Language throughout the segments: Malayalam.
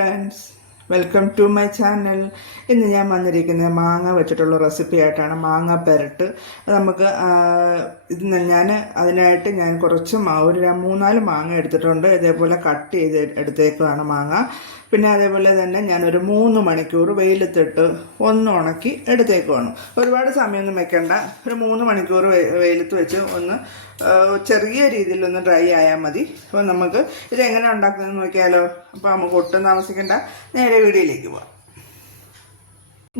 Friends welcome to my channel ഇന്ന് ഞാൻ വന്നിരിക്കുന്നത് മാങ്ങ വെച്ചിട്ടുള്ള റെസിപ്പി ആയിട്ടാണ്. മാങ്ങ പെരട്ട്. നമുക്ക് ഇത് ഞാൻ അതിനായിട്ട് ഞാൻ കുറച്ച് ഒരു മൂന്നാൽ മാങ്ങ എടുത്തിട്ടുണ്ട്. ഇതേപോലെ കട്ട് ചെയ്ത് എടുത്തേക്കുവാണ് മാങ്ങ. പിന്നെ അതേപോലെ തന്നെ ഞാനൊരു മൂന്ന് മണിക്കൂർ വെയിലത്തിട്ട് ഒന്ന് ഉണക്കി എടുത്തേക്കുവാണ് ഒരുപാട് സമയമൊന്നും വെക്കണ്ട. ഒരു മൂന്ന് മണിക്കൂർ വെയിലത്ത് വെച്ച് ഒന്ന് ചെറിയ രീതിയിൽ ഒന്ന് ഡ്രൈ ആയാൽ മതി. അപ്പോൾ നമുക്ക് ഇത് എങ്ങനെ ഉണ്ടാക്കുന്നതെന്ന് നോക്കിയാലോ. അപ്പോൾ നമുക്ക് ഒട്ടും താമസിക്കണ്ട. നേരെ വീടിയിലേക്ക് പോവാം.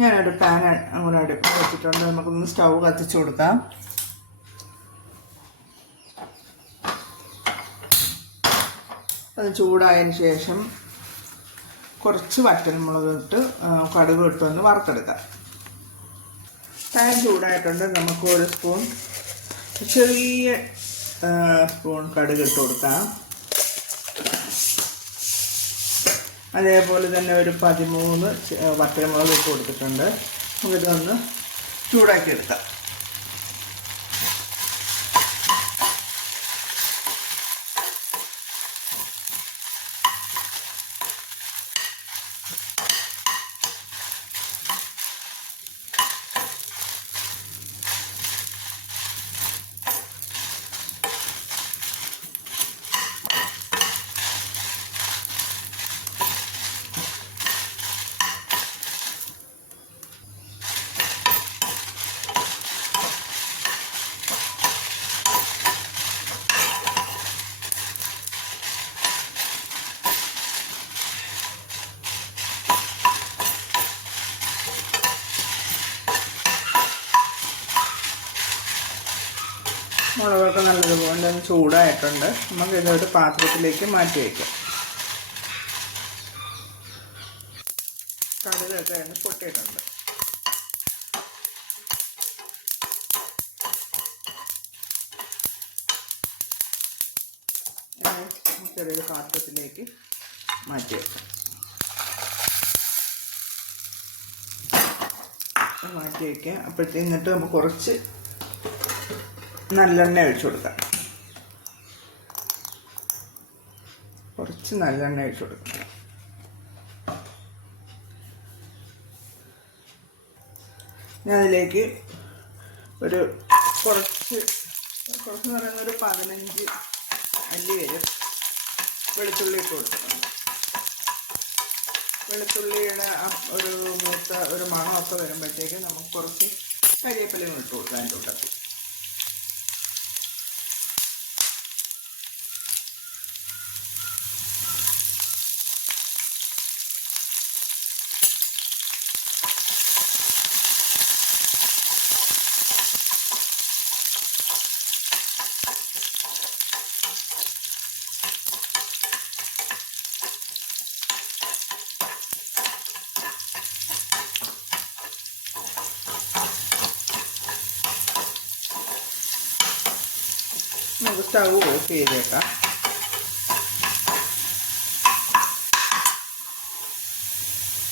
ഞാനൊരു പാൻ അങ്ങോട്ട് അടുപ്പ് വെച്ചിട്ടുണ്ട്. നമുക്കൊന്ന് സ്റ്റൗ കത്തിച്ചു കൊടുക്കാം. അത് ചൂടായതിന് ശേഷം കുറച്ച് വറ്റൽമുളക് ഇട്ട് കടുക് ഇട്ട് ഒന്ന് വറുത്തെടുക്കാം. പാൻ ചൂടായിട്ടുണ്ട്. നമുക്ക് ഒരു സ്പൂൺ ചെറിയ സ്പൂൺ കടുക് ഇട്ട് കൊടുക്കാം. അതേപോലെ തന്നെ ഒരു പതിമൂന്ന് വറ്റൽമുളക് ഇട്ട് കൊടുത്തിട്ടുണ്ട്. നമുക്കിതൊന്ന് ചൂടാക്കി മുളകൊക്കെ നല്ലതുപോലെ ഒന്ന് ചൂടായിട്ടുണ്ട്. നമുക്ക് ഇതൊരു പാത്രത്തിലേക്ക് മാറ്റി വയ്ക്കാം കടുകൊക്കെ അതിന് പൊട്ടിയിട്ടുണ്ട്. ചെറിയൊരു പാത്രത്തിലേക്ക് മാറ്റി വയ്ക്കാം മാറ്റി വയ്ക്കാം അപ്പോഴത്തേക്ക് എന്നിട്ട് നമുക്ക് കുറച്ച് നല്ലെണ്ണ ഒഴിച്ചു കൊടുക്കാം. കുറച്ച് നല്ലെണ്ണ ഒഴിച്ചു കൊടുക്കാം. ഞാൻ അതിലേക്ക് ഒരു കുറച്ച് കുറച്ച് എന്ന് പറയുന്ന ഒരു പതിനഞ്ച് അല്ലി വരും വെളുത്തുള്ളി ഇട്ട് കൊടുക്കണം വെളുത്തുള്ളിയുടെ ഒരു മൂത്ത ഒരു മണമൊക്കെ വരുമ്പോഴത്തേക്ക് നമുക്ക് കുറച്ച് കരിവേപ്പിലയും ഇട്ട് കൊടുക്കാൻ അതിന്റെ നമുക്ക് സ്റ്റവ് ഓഫ് ചെയ്തേക്കാം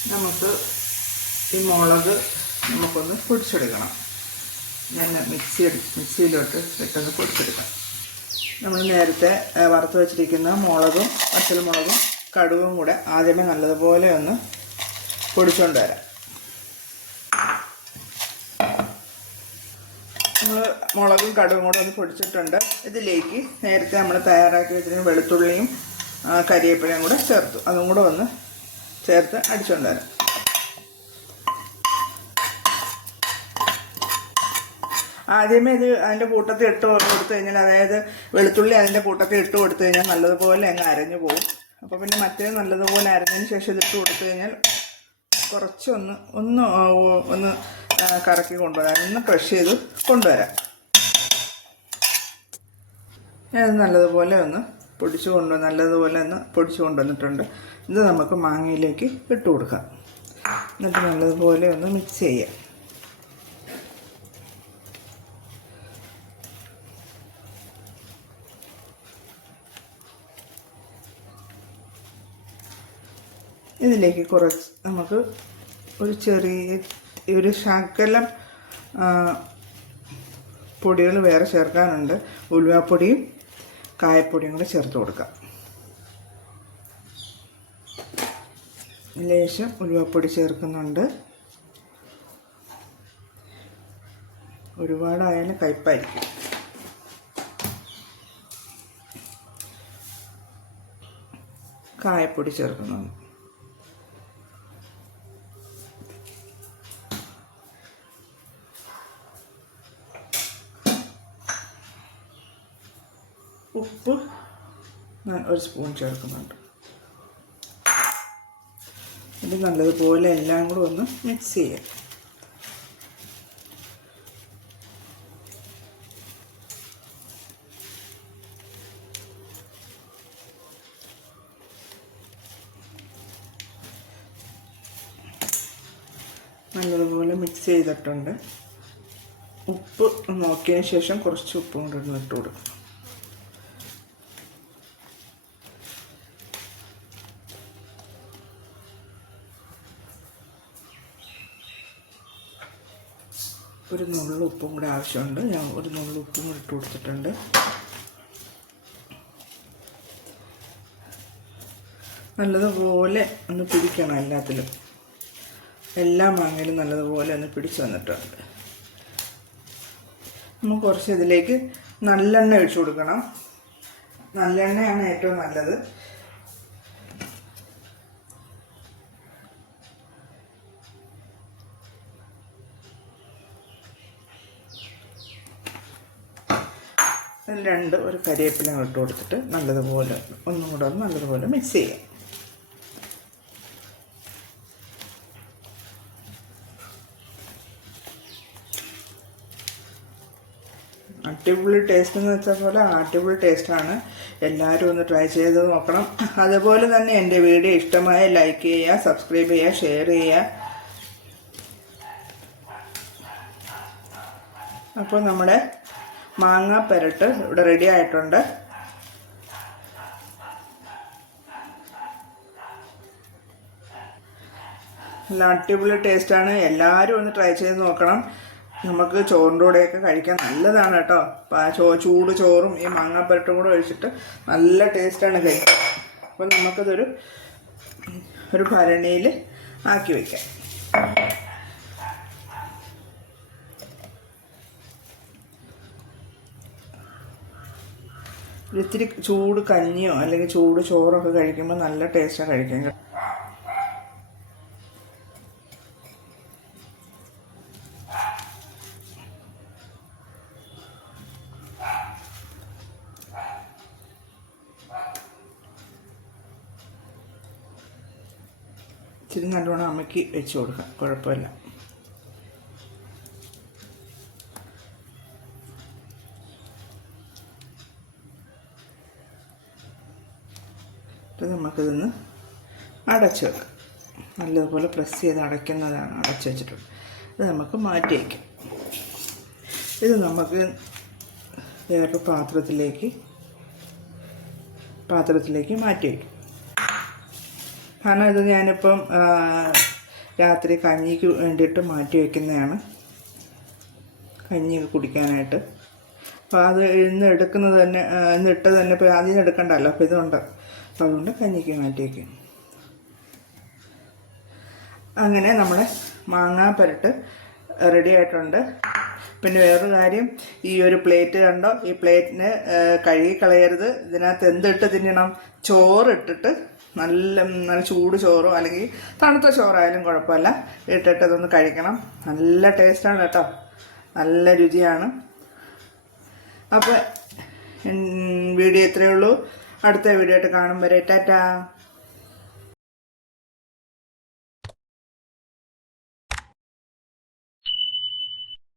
നമുക്ക് ഈ മുളക് നമുക്കൊന്ന് പൊടിച്ചെടുക്കണം ഞാൻ മിക്സി മിക്സിയിലോട്ട് ഇട്ടൊന്ന് പൊടിച്ചെടുക്കാം നമ്മൾ നേരത്തെ ഏ, വറുത്ത് വെച്ചിരിക്കുന്ന മുളകും പച്ചൽ മുളകും കടുവും കൂടെ ആദ്യമേ നല്ലതുപോലെ ഒന്ന് പൊടിച്ചുകൊണ്ട് വരാം. നമ്മൾ മുളകും കടുകും കൂടെ ഒന്ന് പൊടിച്ചിട്ടുണ്ട്. ഇതിലേക്ക് നേരത്തെ നമ്മൾ തയ്യാറാക്കി വെച്ചിരുന്ന വെളുത്തുള്ളിയും കരിയേപ്പഴയും കൂടെ ചേർത്തു. അതും കൂടെ ഒന്ന് ചേർത്ത് അടിച്ചുകൊണ്ട് വരാം. ആദ്യമേ ഇത് അതിന്റെ കൂട്ടത്തിൽ ഇട്ട് കൊടുത്തു കഴിഞ്ഞാൽ അതായത് വെളുത്തുള്ളി അതിന്റെ കൂട്ടത്തിൽ ഇട്ട് കൊടുത്തു കഴിഞ്ഞാൽ നല്ലതുപോലെ അങ്ങ് അരഞ്ഞു പോകും. അപ്പോൾ പിന്നെ മറ്റേ നല്ലതുപോലെ അരഞ്ഞതിന് ശേഷം ഇതിട്ട് കൊടുത്തു കഴിഞ്ഞാൽ കുറച്ചൊന്ന് ഒന്ന് ഒന്ന് കറക്കി കൊണ്ടുവരാം. ഒന്ന് ക്രഷ് ചെയ്ത് കൊണ്ടുവരാം. ഞാനത് നല്ലതുപോലെ ഒന്ന് പൊടിച്ചു കൊണ്ട് നല്ലതുപോലെ ഒന്ന് പൊടിച്ചു കൊണ്ടുവന്നിട്ടുണ്ട്. ഇത് നമുക്ക് മാങ്ങയിലേക്ക് ഇട്ട് കൊടുക്കാം. എന്നിട്ട് നല്ലതുപോലെ ഒന്ന് മിക്സ് ചെയ്യാം. ഇതിലേക്ക് കുറച്ച് നമുക്ക് ഒരു ചെറിയ ഒരു ശകലം പൊടികൾ വേറെ ചേർക്കാനുണ്ട്. ഉലുവാപ്പൊടിയും കായപ്പൊടിയും കൂടെ ചേർത്ത് കൊടുക്കാം. ലേശം ഉലുവപ്പൊടി ചേർക്കുന്നുണ്ട്. ഒരുപാടായാലും കയ്പായിരിക്കും കായപ്പൊടി ചേർക്കുന്നുണ്ട്. ഒരു സ്പൂൺ ചേർക്കുന്നുണ്ട്. ഇത് നല്ലതുപോലെ എല്ലാം കൂടെ ഒന്ന് മിക്സ് ചെയ്യാം. നല്ലതുപോലെ മിക്സ് ചെയ്തിട്ടുണ്ട്. ഉപ്പ് നോക്കിയതിന് ശേഷം കുറച്ച് ഉപ്പും കൂടെ ഇട്ട് കൊടുക്കും. ഒരു നുള്ളു ഉപ്പും കൂടെ ആവശ്യമുണ്ട്. ഞാൻ ഒരു നുള്ളു ഉപ്പും കൂടെ ഇട്ട് കൊടുത്തിട്ടുണ്ട്. നല്ലതുപോലെ ഒന്ന് പിടിക്കണം എല്ലാത്തിലും. എല്ലാ മാങ്ങയിലും നല്ലതുപോലെ ഒന്ന് പിടിച്ചു വന്നിട്ടുണ്ട്. നമുക്ക് കുറച്ച് ഇതിലേക്ക് നല്ലെണ്ണ ഒഴിച്ചു കൊടുക്കണം. നല്ലെണ്ണയാണ് ഏറ്റവും നല്ലത്. രണ്ട് ഒരു കരിവേപ്പില ഇട്ട് കൊടുത്തിട്ട് നല്ലതുപോലെ ഒന്നും കൂടെ ഒന്ന് നല്ലതുപോലെ മിക്സ് ചെയ്യാം. അടിപൊളി ടേസ്റ്റ് എന്ന് വെച്ചാൽ പോലെ അടിപൊളി ടേസ്റ്റാണ് എല്ലാവരും ഒന്ന് ട്രൈ ചെയ്ത് നോക്കണം. അതുപോലെ തന്നെ എന്റെ വീഡിയോ ഇഷ്ടമായ ലൈക്ക് ചെയ്യുക സബ്സ്ക്രൈബ് ചെയ്യുക ഷെയർ ചെയ്യുക. അപ്പോൾ നമ്മുടെ മാങ്ങ പെരട്ട് ഇവിടെ റെഡി ആയിട്ടുണ്ട്. നല്ല അടിപൊളി ടേസ്റ്റാണ് എല്ലാവരും ഒന്ന് ട്രൈ ചെയ്ത് നോക്കണം. നമുക്ക് ചോറിന്റെ കൂടെയൊക്കെ കഴിക്കാൻ നല്ലതാണ് കേട്ടോ. ചോ ചൂട് ചോറും ഈ മാങ്ങാപ്പരട്ടും കൂടെ ഒഴിച്ചിട്ട് നല്ല ടേസ്റ്റാണ് കഴിക്കാൻ. അപ്പം നമുക്കതൊരു ഒരു ഭരണിയിൽ ആക്കി വയ്ക്കാം ഇത്തിരി ചൂട് കഞ്ഞിയോ അല്ലെങ്കിൽ ചൂട് ചോറൊക്കെ കഴിക്കുമ്പോൾ നല്ല ടേസ്റ്റാണ് കഴിക്കാൻ. ഇച്ചിരി നല്ലോണം അമ്മയ്ക്ക് വെച്ച് കൊടുക്കാം. കുഴപ്പമില്ല. എന്നിട്ട് നമുക്കിതൊന്ന് അടച്ചു വെക്കാം. നല്ലതുപോലെ പ്രസ് ചെയ്ത് അടയ്ക്കുന്നതാണ് അടച്ചു വെച്ചിട്ടുള്ളത്. ഇത് നമുക്ക് മാറ്റി വയ്ക്കാം ഇത് നമുക്ക് വേറൊരു പാത്രത്തിലേക്ക് പാത്രത്തിലേക്ക് മാറ്റി വയ്ക്കും കാരണം ഇത് ഞാനിപ്പം രാത്രി കഞ്ഞിക്ക് വേണ്ടിയിട്ട് മാറ്റി വയ്ക്കുന്നതാണ് കഞ്ഞി കുടിക്കാനായിട്ട്. അപ്പോൾ അത് ഇന്ന് എടുക്കുന്നത് തന്നെ ആ, ഇന്ന് ഇട്ടത് തന്നെ ഇപ്പോൾ ആദ്യം എടുക്കണ്ടല്ലോ. അപ്പോൾ ഇതുണ്ട്. അതുകൊണ്ട് കഞ്ഞിക്ക് മാറ്റി അങ്ങനെ നമ്മൾ മാങ്ങാ പരട്ട് റെഡി ആയിട്ടുണ്ട്. പിന്നെ വേറൊരു കാര്യം ഈ ഒരു പ്ലേറ്റ് കണ്ടോ? ഈ പ്ലേറ്റിന് കഴുകി കളയരുത്. ഇതിനകത്ത് എന്തിട്ട് തിന്നണം? ചോറിട്ടിട്ട് നല്ല നല്ല ചൂട് ചോറോ അല്ലെങ്കിൽ തണുത്ത ചോറായാലും കുഴപ്പമില്ല. ഇട്ടിട്ട് ഇതൊന്ന് കഴിക്കണം. നല്ല ടേസ്റ്റാണ് കേട്ടോ. നല്ല രുചിയാണ്. അപ്പോൾ വീഡിയോ ഇത്രയേ ഉള്ളൂ. അടുത്ത വീഡിയോ ആയിട്ട് കാണും വരെ. ടാറ്റാ.